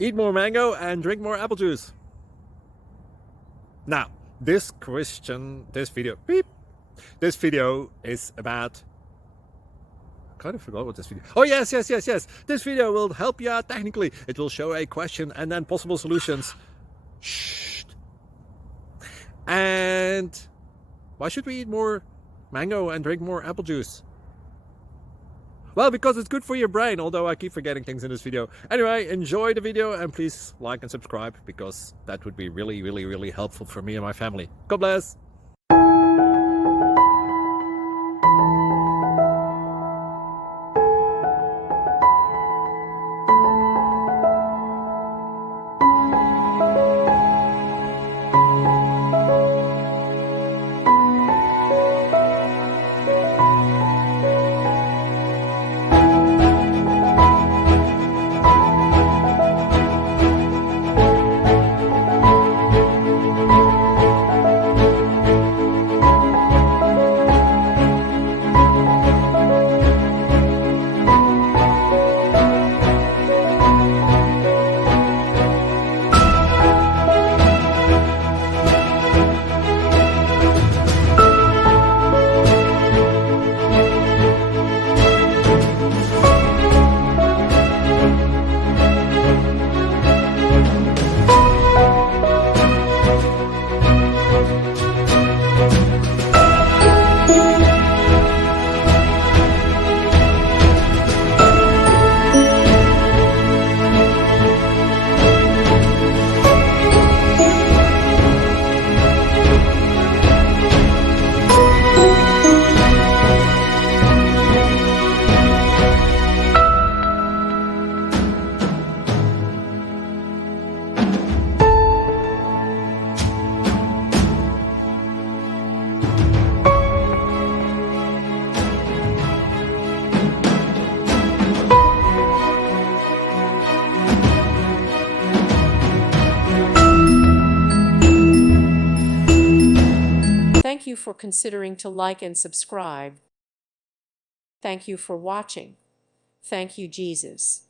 Eat more mango and drink more apple juice. Now, this video is about... I kind of forgot what this video... Oh, yes. This video will help you out technically. It will show a question and then possible solutions. Shh. And why should we eat more mango and drink more apple juice? Well, because it's good for your brain, although I keep forgetting things in this video. Anyway, enjoy the video and please like and subscribe, because that would be really helpful for me and my family. God bless! Thank you for considering to like and subscribe. Thank you for watching. Thank you, Jesus.